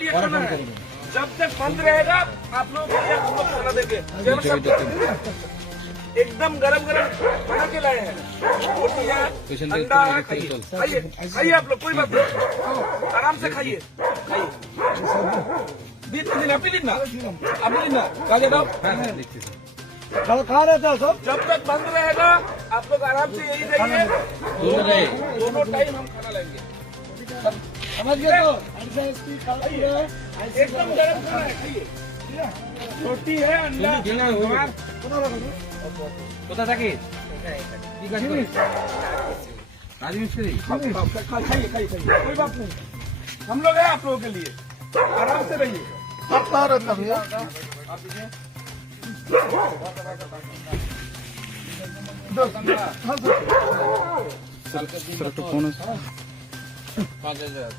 लिए खाना है। जब तक बंद रहेगा आप लोगों को ये हम लोग खाना देंगे। एकदम गरम गरम बना के लाए हैं। रोटियां, अंडा खाइए खाइए खाइए आप लोग, कोई बात नहीं, आराम से खाइए खाइए। पिलीना काले दाओ खा रहे थे सब। जब तक बंद रहेगा आप लोग आराम से यही रहिए। दोनों टाइम हम खाना लेंगे। समझ गए तो ऐसा इसकी खाइए एकदम गरम खाना है, खाइए। रोटी है, अंडा কোথা থাকে কি কাজ করে রাজমিস্ত্রি खाइए खाइए खाइए, कोई बात नहीं, हम लोग हैं आप लोगों के लिए, आराम से रहिए। सब खा रहे थे भैया। सर तो कौन है 5000